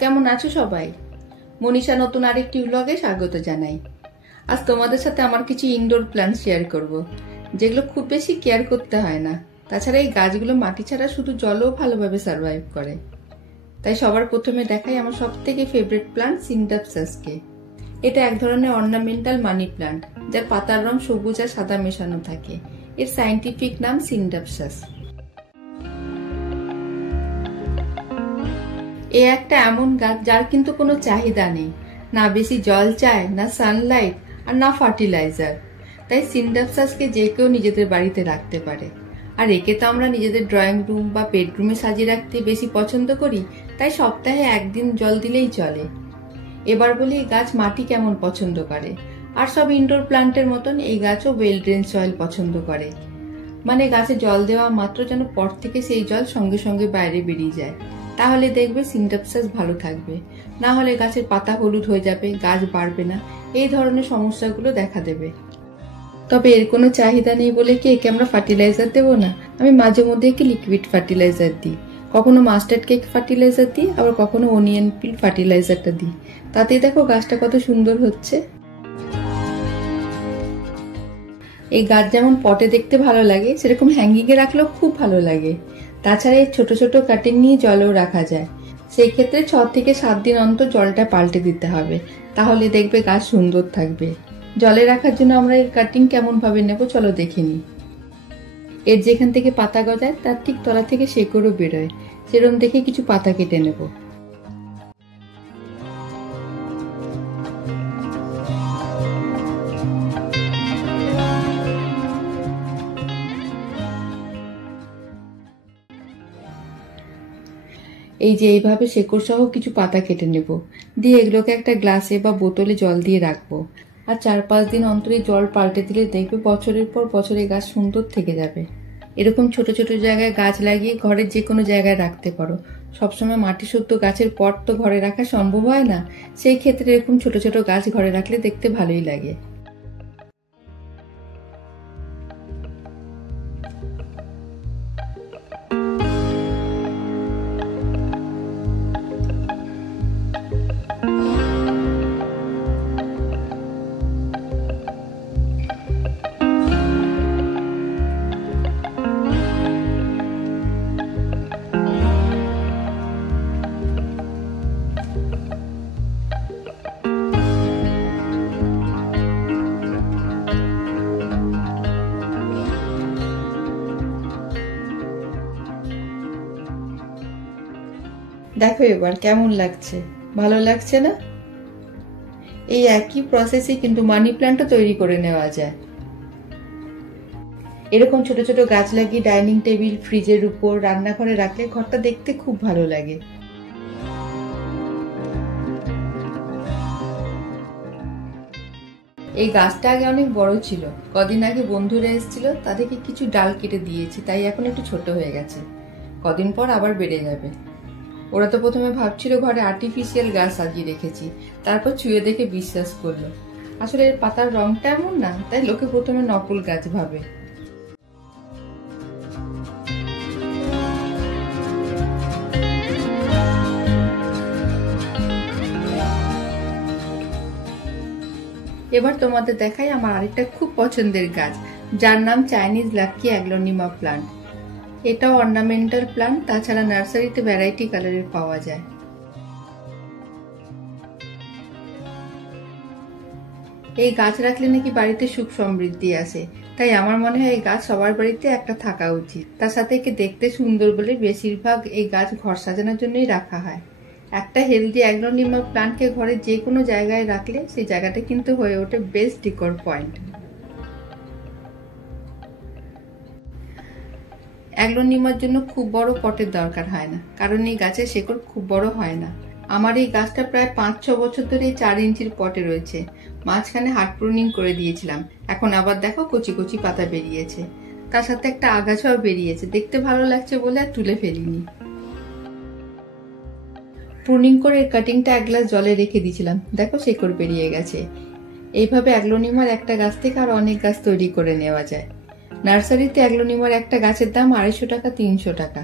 কেমন আছো সবাই? মনীষা নতুন আরেকটি ব্লগে স্বাগত জানাই। আজ তোমাদের সাথে আমার কিছু ইনডোর প্ল্যান্ট শেয়ার করব, যেগুলো খুব বেশি কেয়ার করতে হয় না। তাছাড়া এই গাছগুলো মাটি ছাড়া শুধু জলেও ভালোভাবে সার্ভাইভ করে। তাই সবার প্রথমে দেখাই আমার সব থেকে ফেভারিট প্ল্যান্ট সিনডাপসাসকে। এটা এক ধরনের অর্নামেন্টাল মানি প্ল্যান্ট, যার পাতার রং সবুজ আর সাদা মেশানো থাকে। এর সায়েন্টিফিক নাম সিনডাপসাস। এ একটা এমন গাছ যার কিন্তু কোনো চাহিদা নেই, না বেশি জল চায়, না সানলাইট, আর না ফার্টিলাইজার। তাই সিনডাপসাসকে যে কেউ নিজেদের বাড়িতে রাখতে পারে। আর একে তো আমরা নিজেদের ড্রয়িং রুম বা বেডরুমে সাজিয়ে রাখতে বেশি পছন্দ করি, তাই সপ্তাহে একদিন জল দিলেই চলে। এবার বলি এই গাছ মাটি কেমন পছন্দ করে। আর সব ইনডোর প্ল্যান্টের মতন এই গাছও ওয়েল ড্রেন সয়েল পছন্দ করে। মানে গাছে জল দেওয়া মাত্র যেন পট থেকে সেই জল সঙ্গে সঙ্গে বাইরে বেরিয়ে যায়। তাহলে দেখবে সিনডাপসাস ভালো থাকবে। না হলে গাছের পাতা হলুদ হয়ে যাবে, গাছ বাড়বে না, এই ধরনের সমস্যাগুলো দেখা দেবে। তবে এর কোনো চাহিদা নেই বলে কি একে আমরা ফার্টিলাইজার দেবো না? আমি মাঝে মধ্যে একে লিকুইড ফার্টিলাইজার দিই, কখনো মাস্টার্ড কেক ফার্টিলাইজার দিই, আবার কখনো অনিয়ন পিল ফার্টিলাইজারটা দিই। তাতেই দেখো গাছটা কত সুন্দর হচ্ছে। এই গাছ যেমন পটে দেখতে ভালো লাগে, সেরকম হ্যাঙ্গিংয়ে রাখলেও খুব ভালো লাগে। তাছাড়া এই ছোট ছোট কাটিং নিয়ে জলেও রাখা যায়। সেই ক্ষেত্রে 6 থেকে 7 দিন অন্তর জলটা পাল্টে দিতে হবে, তাহলে দেখবে গাছ সুন্দর থাকবে। জলে রাখার জন্য আমরা এর কাটিং কেমন ভাবে নেব চলো দেখে নিই। এর যেখান থেকে পাতা গজায় তার ঠিক তলা থেকে শেকড়ও বেরোয়, সেরকম দেখে কিছু পাতা কেটে নেব। এই যে এইভাবে শেকড় সহ কিছু পাতা কেটে নেব, দিয়ে এগুলোকে একটা গ্লাসে বা বোতলে জল দিয়ে রাখবো। আর 4-5 দিন অন্তরে জল পাল্টে দিলে দেখবে বছরের পর বছরে গাছ সুন্দর থেকে যাবে। এরকম ছোট ছোট জায়গায় গাছ লাগিয়ে ঘরের যে কোনো জায়গায় রাখতে পারো। সবসময় মাটি শুদ্ধ গাছের পট তো ঘরে রাখা সম্ভব হয় না, সেই ক্ষেত্রে এরকম ছোট ছোট গাছ ঘরে রাখলে দেখতে ভালোই লাগে। দেখো এবার কেমন লাগছে, ভালো লাগছে না? এই একই প্রসেসে কিন্তু মানি প্ল্যান্টও তৈরি করে নেওয়া যায়। এরকম ছোট ছোট গাছ লাগিয়ে ডাইনিং টেবিল, ফ্রিজের উপর, রান্নাঘরে রাখলে ঘরটা দেখতে খুব ভালো লাগে। এই গাছটা আগে অনেক বড় ছিল, কদিন আগে বন্ধুরা এসেছিল, তাদেরকে কিছু ডাল কেটে দিয়েছি, তাই এখন একটু ছোট হয়ে গেছে। কদিন পর আবার বেড়ে যাবে। ওরা তো প্রথমে ভাবছিল ঘরে আর্টিফিশিয়াল গাছ সাজিয়ে রেখেছি, তারপর ছুঁয়ে দেখে বিশ্বাস করলো। আসলে এর পাতার রংটা এমন না, তাই লোকে প্রথমে নকল গাছ ভাবে। এবার তোমাদের দেখাই আমার আরেকটা খুব পছন্দের গাছ, যার নাম চাইনিজ লাকি অ্যাগ্লোনিমা প্লান্ট। এটাও অর্নামেন্টাল প্লান্ট, তাছাড়া নার্সারিতে ভ্যারাইটি কালারের পাওয়া যায়। এই গাছ রাখলে নাকি বাড়িতে সুখ সমৃদ্ধি আসে, তাই আমার মনে হয় এই গাছ সবার বাড়িতে একটা থাকা উচিত। তার সাথে একে দেখতে সুন্দর বলে বেশিরভাগ এই গাছ ঘর সাজানোর জন্যই রাখা হয়। একটা হেলদি অ্যাগ্লোনিমা প্লান্টকে ঘরে যে কোনো জায়গায় রাখলে সেই জায়গাটা কিন্তু হয়ে ওঠে বেস্ট ডিকোর পয়েন্ট। অ্যাগ্লোনিমার জন্য খুব বড় পটের দরকার হয় না, কারণ এই গাছের শেকড় খুব বড় হয় না। আমার এই গাছটা প্রায় 5-6 বছর ধরে 4 ইঞ্চির পটে রয়েছে। মাঝখানে হার্ড প্রুনিং করে দিয়েছিলাম, এখন আবার দেখো কচি কচি পাতা বেরিয়েছে, তার সাথে একটা আগাছাও বেরিয়েছে। দেখতে ভালো লাগছে বলে আর তুলে ফেলিনি। প্রুনিং করে এর কাটিংটা এক গ্লাস জলে রেখে দিয়েছিলাম, দেখো শেকড় বেরিয়ে গেছে। এইভাবে অ্যাগ্লোনিমার একটা গাছ থেকে আর অনেক গাছ তৈরি করে নেওয়া যায়। নার্সারিতে অ্যাগ্লোনিমার একটা গাছের দাম 250 টাকা 300 টাকা।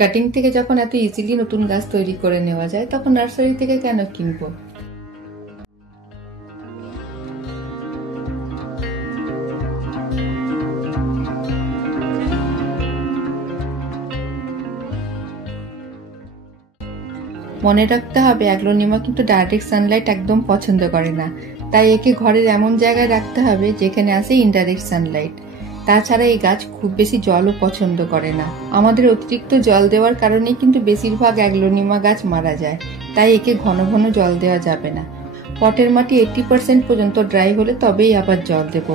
কাটিং থেকে যখন এত ইজিলি নতুন গাছ তৈরি করে নেওয়া যায়, তখন নার্সারি থেকে কেন কিনবো? মনে রাখতে হবে অ্যাগ্লোনিমা কিন্তু ডাইরেক্ট সানলাইট একদম পছন্দ করে না, তাই একে ঘরের এমন জায়গায় রাখতে হবে যেখানে আসে ইনডাইরেক্ট সানলাইট। তাছাড়া এই গাছ খুব বেশি জলও পছন্দ করে না। আমাদের অতিরিক্ত জল দেওয়ার কারণেই কিন্তু বেশিরভাগ অ্যাগ্লোনিমা গাছ মারা যায়, তাই একে ঘন ঘন জল দেওয়া যাবে না। পটের মাটি 80% পর্যন্ত ড্রাই হলে তবেই আবার জল দেব।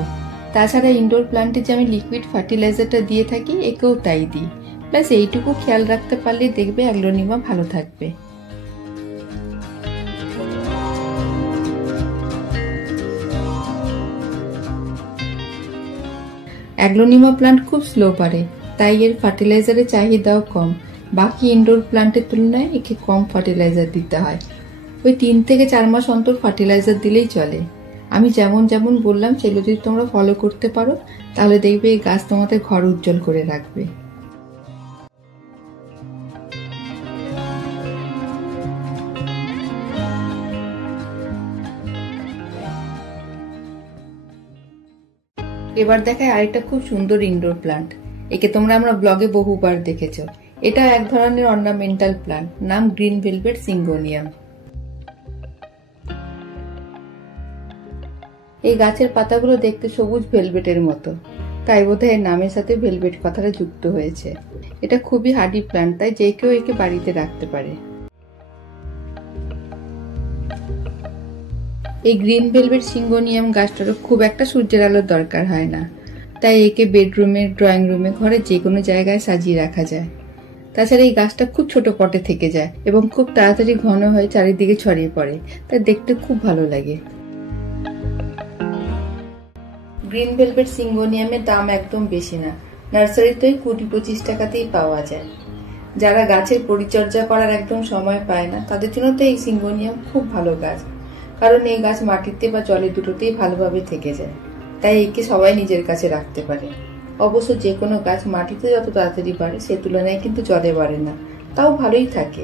তাছাড়া ইনডোর প্ল্যান্টে যে আমি লিকুইড ফার্টিলাইজারটা দিয়ে থাকি, একেও তাই দিই। প্লাস এইটুকু খেয়াল রাখতে পারলে দেখবে অ্যাগ্লোনিমা ভালো থাকবে। অ্যাগ্লোনিমা প্লান্ট খুব স্লো বাড়ে, তাই এর ফার্টিলাইজারের চাহিদাও কম। বাকি ইনডোর প্লান্টের তুলনায় একে কম ফার্টিলাইজার দিতে হয়। ওই 3 থেকে 4 মাস অন্তর ফার্টিলাইজার দিলেই চলে। আমি যেমন যেমন বললাম সেগুলো যদি তোমরা ফলো করতে পারো, তাহলে দেখবে এই গাছ তোমাদের ঘর উজ্জ্বল করে রাখবে। এবার দেখায় আরেকটা খুব সুন্দর ইনডোর প্লান্ট। একে তোমরা আমরা ব্লগে বহুবার দেখেছো। এটা এক ধরনের অর্নামেন্টাল প্লান্ট, নাম গ্রিন ভেলভেট সিঙ্গোনিয়াম। এই গাছের পাতাগুলো দেখতে সবুজ ভেলভেটের মতো, তাই বোধহয় নামের সাথে ভেলভেট কথাটা যুক্ত হয়েছে। এটা খুবই হার্ডি প্লান্ট, তাই যে কেউ একে বাড়িতে রাখতে পারে। এই গ্রিন ভেলভেট সিঙ্গোনিয়াম গাছটারও খুব একটা সূর্যের আলোর দরকার হয় না, তাই একে বেডরুমে, ড্রয়িং রুমে, ঘরে যে কোনো জায়গায় সাজিয়ে রাখা যায়। তাছাড়া এই গাছটা খুব ছোট পটে থেকে যায় এবং খুব তাড়াতাড়ি ঘন হয়ে চারিদিকে ছড়িয়ে পড়ে, তাই দেখতে খুব ভালো লাগে। গ্রিন ভেলভেট সিঙ্গোনিয়ামের দাম একদম বেশি না, নার্সারিতেই 20-25 টাকাতেই পাওয়া যায়। যারা গাছের পরিচর্যা করার একদম সময় পায় না, তাদের জন্য তো এই সিঙ্গোনিয়াম খুব ভালো গাছ, কারণ এই গাছ মাটিতে বা জলে দুটোতেই ভালোভাবে থেকে যায়, তাই একে সবাই নিজের কাছে রাখতে পারে। অবশ্য যে কোনো গাছ মাটিতে যত তাড়াতাড়ি বাড়ে সে তুলনায় কিন্তু জলে বাড়ে না, তাও ভালোই থাকে।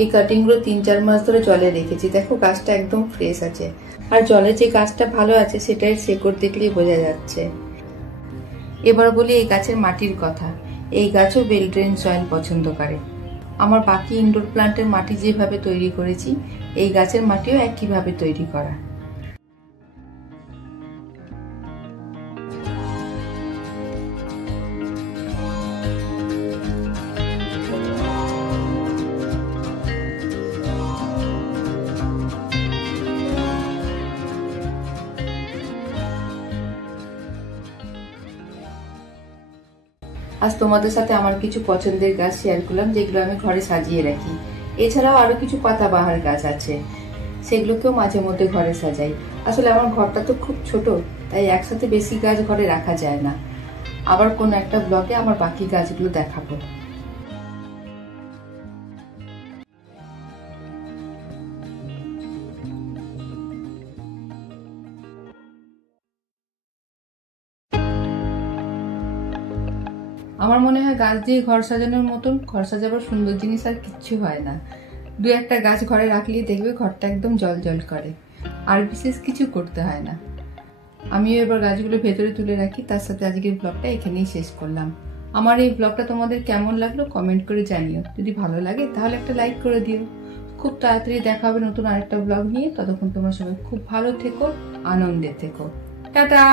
এই কাটিংগুলো 3-4 মাস ধরে জলে রেখেছি, দেখো গাছটা একদম ফ্রেশ আছে। আর জলে যে গাছটা ভালো আছে সেটাই শেকড় দেখলেই বোঝা যাচ্ছে। এবার বলি এই গাছের মাটির কথা। এই গাছও ওয়েল ড্রেন সয়েল পছন্দ করে। আমার বাকি ইনডোর প্লান্টের মাটি যেভাবে তৈরি করেছি, এই গাছের মাটিও একইভাবে তৈরি করা। আজ তোমাদের সাথে আমার কিছু পছন্দের গাছ শেয়ার করলাম, যেগুলো আমি ঘরে সাজিয়ে রাখি। এছাড়াও আরো কিছু পাতাবাহার গাছ আছে, সেগুলোকেও মাঝে মধ্যে ঘরে সাজাই। আসলে আমার ঘরটা তো খুব ছোট, তাই একসাথে বেশি গাছ ঘরে রাখা যায় না। আবার কোনো একটা ব্লগে আমার বাকি গাছগুলো দেখাবো। আমার মনে হয় গাছ দিয়ে ঘর সাজানোর মতন ঘর সাজাবার সুন্দর জিনিস আর কিচ্ছু হয় না। 2-1টা গাছ ঘরে রাখলেই দেখবে ঘরটা একদম জল করে, আর বিশেষ কিছু করতে হয় না। আমিও এবার গাছগুলো ভেতরে তুলে রাখি। তার সাথে আজকের ব্লগটা এখানেই শেষ করলাম। আমার এই ব্লগটা তোমাদের কেমন লাগলো কমেন্ট করে জানিও। যদি ভালো লাগে তাহলে একটা লাইক করে দিও। খুব তাড়াতাড়ি দেখা হবে নতুন আরেকটা ব্লগ নিয়ে। ততক্ষণ তোমরা সবাই খুব ভালো থেকো, আনন্দে থেকো। টাটা।